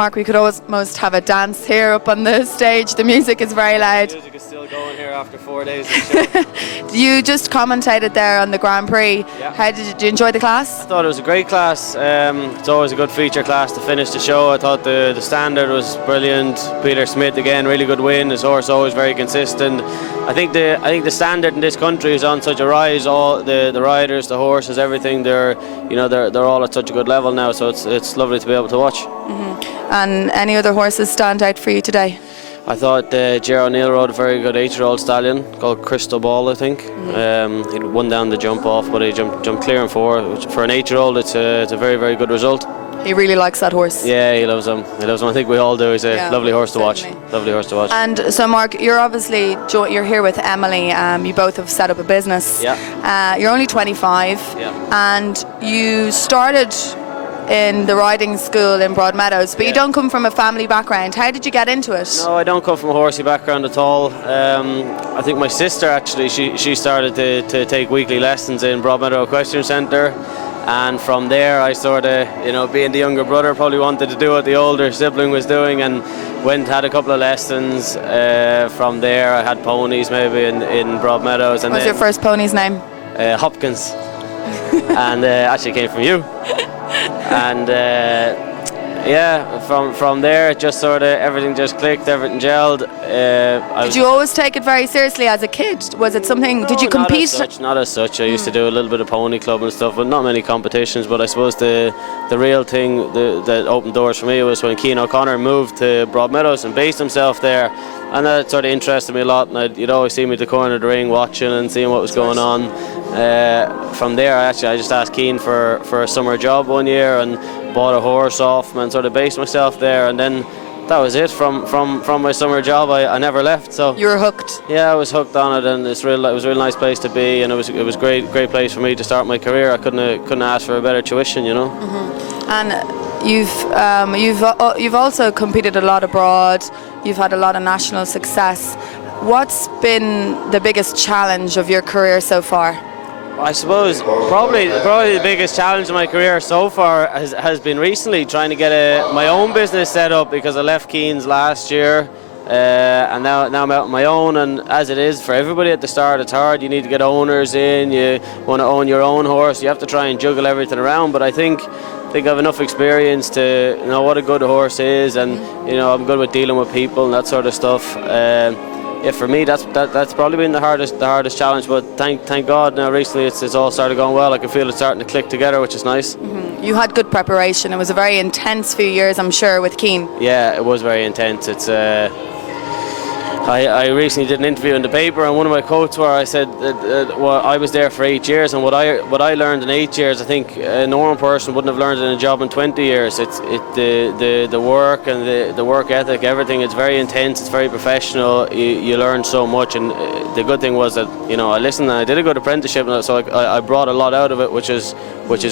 Mark, we could almost have a dance here up on the stage. The music is very loud. The music is still going here after 4 days of the show. You just commentated there on the Grand Prix. Yeah. How did you enjoy the class? I thought it was a great class. It's always a good feature class to finish the show. I thought the standard was brilliant. Peter Smith again, really good win. His horse always very consistent. I think the standard in this country is on such a rise. All the riders, the horses, everything. They're all at such a good level now. So it's lovely to be able to watch. Mm-hmm. And any other horses stand out for you today? I thought Ger O'Neill rode a very good 8-year-old stallion called Crystal Ball, I think. Mm-hmm. He won down the jump off, but he jumped clear in 4. Which for an 8-year-old, it's a very, very good result. He really likes that horse. Yeah, he loves him. I think we all do. He's a lovely horse to watch. Lovely horse to watch. And so, Mark, you're here with Emily. You both have set up a business. Yeah. You're only 25. Yeah. And you started in the riding school in Broadmeadows, but you don't come from a family background. How did you get into it? No, I don't come from a horsey background at all. I think my sister actually, she started to take weekly lessons in Broadmeadow Equestrian Centre. And from there I sort of, being the younger brother, probably wanted to do what the older sibling was doing, and had a couple of lessons. From there I had ponies maybe in Broadmeadows. What was your first pony's name? Hopkins. And actually came from you. And from there it just sort of everything just clicked, everything gelled. Did you always take it very seriously as a kid? Was it something? No, did you compete? Not as such. I used to do a little bit of pony club and stuff, but not many competitions. But I suppose the real thing that opened doors for me was when Cian O'Connor moved to Broadmeadows and based himself there, and that sort of interested me a lot. And you'd always see me at the corner of the ring watching and seeing what was going on. From there, I just asked Cian for a summer job one year and bought a horse off him and sort of based myself there, and then that was it. From my summer job, I never left. So you were hooked. Yeah, I was hooked on it, and it was a really nice place to be, and it was great place for me to start my career. I couldn't ask for a better tuition, Mm-hmm. And you've also competed a lot abroad. You've had a lot of national success. What's been the biggest challenge of your career so far? I suppose probably the biggest challenge in my career so far has been recently trying to get my own business set up, because I left Keen's last year, and now I'm out on my own. And as it is for everybody at the start, it's hard. You need to get owners in. You want to own your own horse. You have to try and juggle everything around. But I think I have enough experience to know what a good horse is, and I'm good with dealing with people and that sort of stuff. Yeah, for me that's probably been the hardest challenge, but thank God now recently it's all started going well. I can feel it starting to click together, which is nice. Mm-hmm. You had good preparation. It was a very intense few years, I'm sure, with Cian. Yeah, it was very intense. It's I recently did an interview in the paper, and one of my quotes where I said that I was there for 8 years, and what I learned in 8 years, I think a normal person wouldn't have learned in a job in 20 years. The work and the work ethic, everything. It's very intense. It's very professional. You learn so much, and the good thing was that I listened and I did a good apprenticeship, so I brought a lot out of it, which is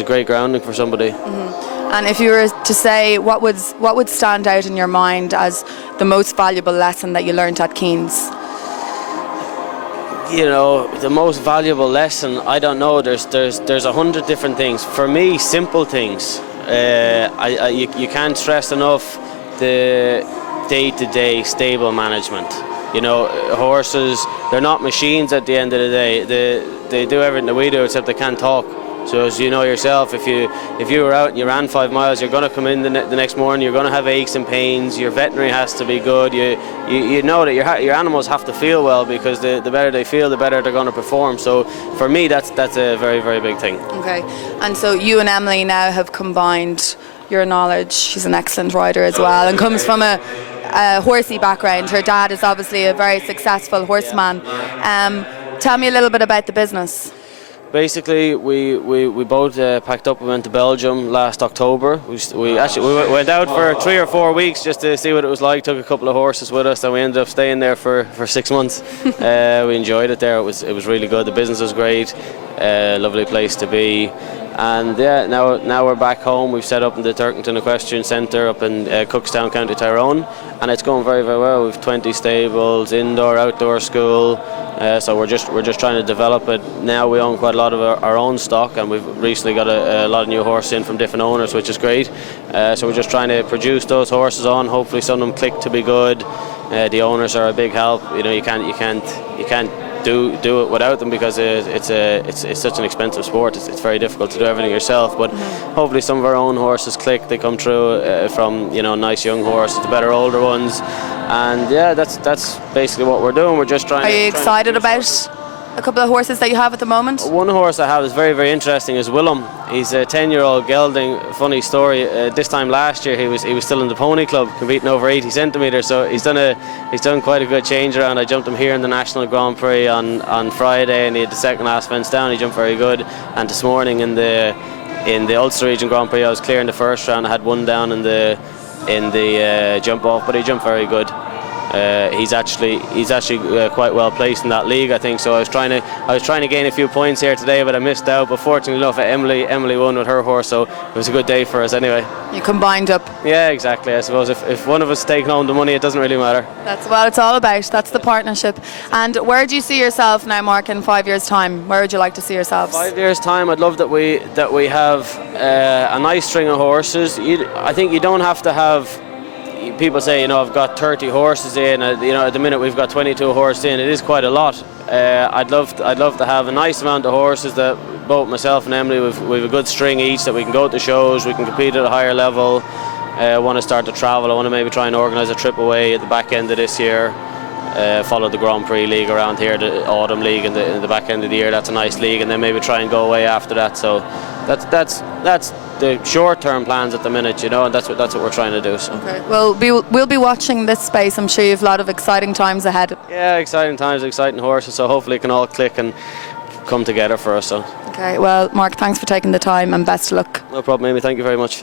great grounding for somebody. Mm-hmm. And if you were to say what would stand out in your mind as the most valuable lesson that you learned at Cian's? The most valuable lesson, I don't know. There's 100 different things. For me, simple things. You can't stress enough the day-to-day stable management. Horses, they're not machines at the end of the day. They do everything that we do, except they can't talk. So as you know yourself, if you were out and you ran 5 miles, you're going to come in the next morning, you're going to have aches and pains. Your veterinary has to be good. You know that your animals have to feel well, because the better they feel, the better they're going to perform. So for me, that's a very, very big thing. Okay, and so you and Emily now have combined your knowledge. She's an excellent rider as well, and comes from a horsey background. Her dad is obviously a very successful horseman. Tell me a little bit about the business. Basically, we both packed up and went to Belgium last October. We went out for 3 or 4 weeks just to see what it was like. Took a couple of horses with us, and we ended up staying there for 6 months. We enjoyed it there. It was really good. The business was great. Lovely place to be. And yeah, now we're back home. We've set up in the Turkington Equestrian Centre up in Cookstown, County Tyrone, and it's going very, very well. We've 20 stables, indoor, outdoor school. So we're just trying to develop it. Now we own quite a lot of our own stock, and we've recently got a lot of new horses in from different owners, which is great. So we're just trying to produce those horses on. Hopefully, some of them click to be good. The owners are a big help. You know, you can't do it without them, because it's such an expensive sport. It's very difficult to do everything yourself. But hopefully, some of our own horses click. They come through from nice young horses to better older ones. And yeah, that's basically what we're doing. We're just trying. Are you excited about a couple of horses that you have at the moment? One horse I have is very, very interesting is Willem. He's a 10-year-old gelding. Funny story. This time last year he was still in the pony club competing over 80 centimetres. So he's done quite a good change around. I jumped him here in the National Grand Prix on Friday, and he had the second last fence down. He jumped very good. And this morning in the Ulster Region Grand Prix, I was clear in the first round. I had one down in the jump off, but he jumped very good. He's actually quite well placed in that league, I think. So I was trying to gain a few points here today, but I missed out. But fortunately enough, Emily won with her horse, so it was a good day for us anyway. You combined up. Yeah, exactly. I suppose if one of us taking home the money, it doesn't really matter. That's what it's all about. That's the partnership. And where do you see yourself now, Mark, in 5 years' time? Where would you like to see yourselves? 5 years' time, I'd love that we have a nice string of horses. I think you don't have to have. People say, I've got 30 horses in. At the minute we've got 22 horses in. It is quite a lot. I'd love to have a nice amount of horses that both myself and Emily we've a good string each, that we can go to shows, we can compete at a higher level. I want to start to travel. I want to maybe try and organise a trip away at the back end of this year. Follow the Grand Prix League around here, the Autumn League in the back end of the year. That's a nice league, and then maybe try and go away after that. So that's the short-term plans at the minute, and that's what we're trying to do. So. Okay. Well, we'll be watching this space. I'm sure you've a lot of exciting times ahead. Yeah, exciting times, exciting horses. So hopefully it can all click and come together for us. So. Okay. Well, Mark, thanks for taking the time, and best of luck. No problem, Aimee. Thank you very much.